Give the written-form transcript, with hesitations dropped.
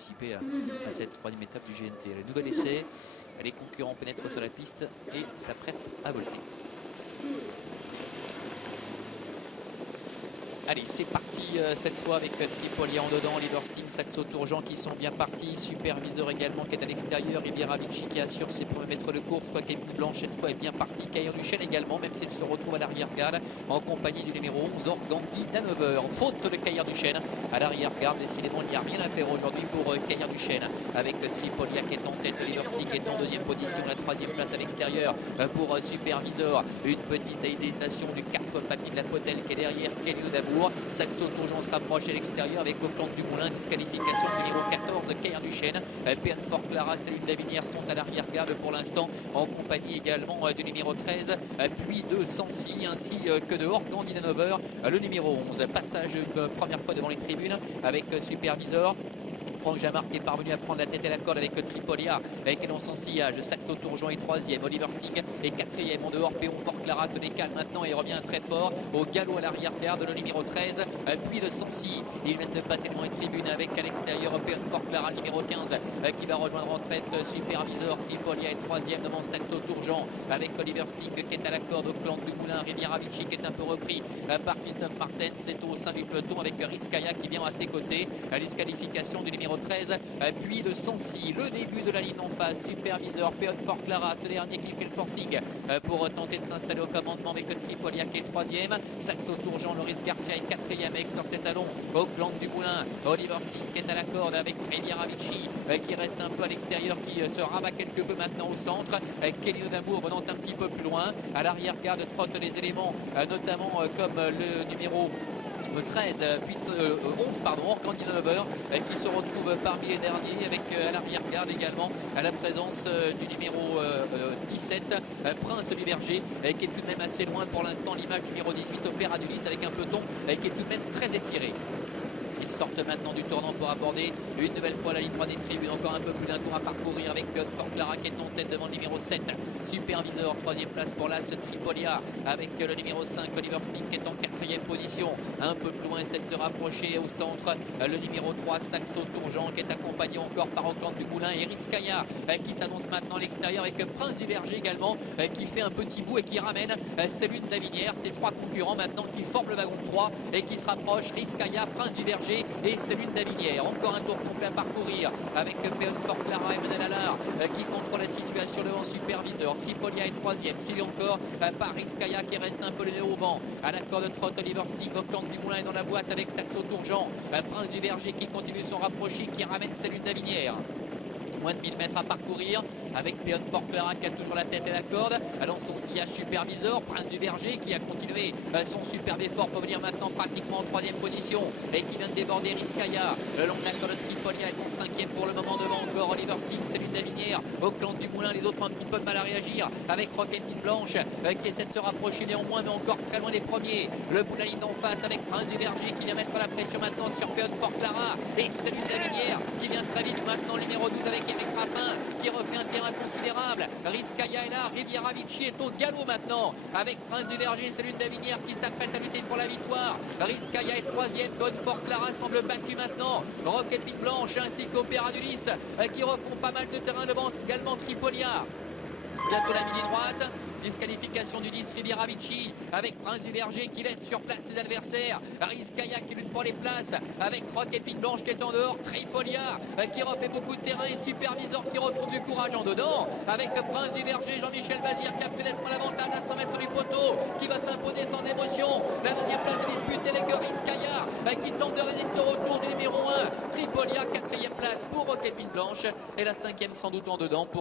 participer à cette troisième étape du GNT. Le nouvel essai, les concurrents pénètrent sur la piste et s'apprêtent à volter. Allez, c'est parti cette fois avec Tripoli en dedans, Liversting, Saxo Tourjean qui sont bien partis, Supervisor également qui est à l'extérieur, Riviera Vinci qui assure ses premiers mètres de course, Kevin Blanche cette fois est bien parti, Cailleur du Chêne également, même s'il se retrouve à l'arrière-garde en compagnie du numéro 11, Organdi d'Hanover. Faute de Cailleur du Chêne à l'arrière-garde, décidément il n'y a rien à faire aujourd'hui pour Cailleur du Chêne, avec Tripolia qui est en tête, Liversting est en deuxième position, la troisième place à l'extérieur pour Supervisor, une petite hésitation du 4 Papy de la Potelle qui est derrière, Kelly d'Amour. Saxo Tourjean se rapproche à l'extérieur avec Auckland du Moulin, disqualification du numéro 14, Cailleur du Chêne. PN Fort Clara, Céline Davinière sont à l'arrière-garde pour l'instant, en compagnie également du numéro 13, puis de Sancy, ainsi que de Organdi d'Hanover, le numéro 11. Passage une première fois devant les tribunes avec Supervisor. Franck Jamard qui est parvenu à prendre la tête et la corde avec Tripolia, avec dans son sillage. Saxo Tourjean est troisième, Oliver Sting est quatrième en dehors. Péon Fort Clara se décale maintenant et revient très fort au galop à l'arrière-garde, le numéro 13, puis de Sancy. Ils viennent de passer devant les tribunes avec à l'extérieur Péon Fort Clara, le numéro 15, qui va rejoindre en tête Supervisor. Tripolia est troisième devant Saxo Tourjean avec Oliver Sting qui est à la corde, au clan du Moulin. Riviera Vinci qui est un peu repris par Christophe Martens. C'est au sein du peloton avec Rizkaya qui vient à ses côtés. Disqualification du numéro 13, puis de Sancy. Le début de la ligne en face, Supervisor, Péon Fort Clara, ce dernier qui fait le forcing pour tenter de s'installer au commandement avec Tripolia qui est troisième. Saxo Tourjean, Loris Garcia est quatrième avec sur ses talons, au clan du Moulin. Oliver Sting qui est à la corde avec Riviera Vinci qui reste un peu à l'extérieur, qui se rabat quelque peu maintenant au centre. Kelly d'Amour venant un petit peu plus loin. À l'arrière-garde trotte les éléments, notamment comme le numéro 13, puis 11 pardon, Organdi d'Hanover qui se retrouve parmi les derniers avec à l'arrière-garde également à la présence du numéro 17, Prince du Verger qui est tout de même assez loin pour l'instant. L'image du numéro 18, Opéra du Lys, avec un peloton qui est tout de même très étiré. Ils sortent maintenant du tournant pour aborder une nouvelle fois la ligne droite des tribunes. Encore un peu plus d'un tour à parcourir avec Fort Clara qui est en tête devant le numéro 7. Supervisor, troisième place pour l'As Tripolia avec le numéro 5, Oliver Sting qui est en quatrième position. Un peu plus loin, essaie de se rapprocher au centre. Le numéro 3, Saxo Tourjean qui est accompagné encore par Auckland du Moulin et Rizkaya qui s'annonce maintenant à l'extérieur avec Prince du Verger également qui fait un petit bout et qui ramène Céline Davinière. Ces trois concurrents maintenant qui forment le wagon de 3 et qui se rapprochent. Rizkaya, Prince du Verger et Céline Davinière. Encore un tour complet à parcourir avec Péon Fort Clara et Emmanuel Allard qui contrôle la situation devant Supervisor. Tripolia est troisième, suivi encore par Rizkaya qui reste un peu le nez au vent. À la corde de trotte, Oliver Sting, Auckland du Moulin est dans la boîte avec Saxo Tourjean. Prince du Verger qui continue son rapproché, qui ramène Céline Davinière. Moins de 1000 mètres à parcourir avec Péon Fort Clara qui a toujours la tête et la corde. Dans son sillage Supervisor, Prince du Verger qui a continué son super effort pour venir maintenant pratiquement en troisième position et qui vient de déborder Rizkaya. Le long de la corde de Tripolia est en cinquième pour le moment devant encore Oliver Sting, Céline Davinière, Auckland du Moulin. Les autres ont un petit peu de mal à réagir avec Rocket Blanche qui essaie de se rapprocher néanmoins, mais encore très loin des premiers. Le bout de la ligne d'en face avec Prince du Verger qui vient mettre la pression maintenant sur Péon Fort Clara et Céline Davinière qui vient très vite maintenant, le numéro 12 avec Eric Raffin qui refait un terrain considérable. Rizkaya est là, Riviera Vinci est au galop maintenant avec Prince du Verger, Céline Davinière qui s'apprête à lutter pour la victoire. Rizkaya est troisième, Péon Fort Clara semble battu maintenant. Rocket Blanche ainsi qu'Opéra du Lys qui refont pas mal de terrain devant également Tripolia. Bientôt la mini droite. Disqualification du 10, Riviera Vinci avec Prince du Verger qui laisse sur place ses adversaires. Rizkaya qui lutte pour les places avec Rocket Blanche qui est en dehors. Tripolia qui refait beaucoup de terrain et Supervisor qui retrouve du courage en dedans avec Prince du Verger, Jean-Michel Bazir qui a pris nettement l'avantage à 100 mètres du poteau, qui va s'imposer sans émotion. La deuxième place est disputée avec Rizkaya qui tente de résister au retour du numéro 1. Tripolia, quatrième place pour Rocket Blanche et la cinquième sans doute en dedans pour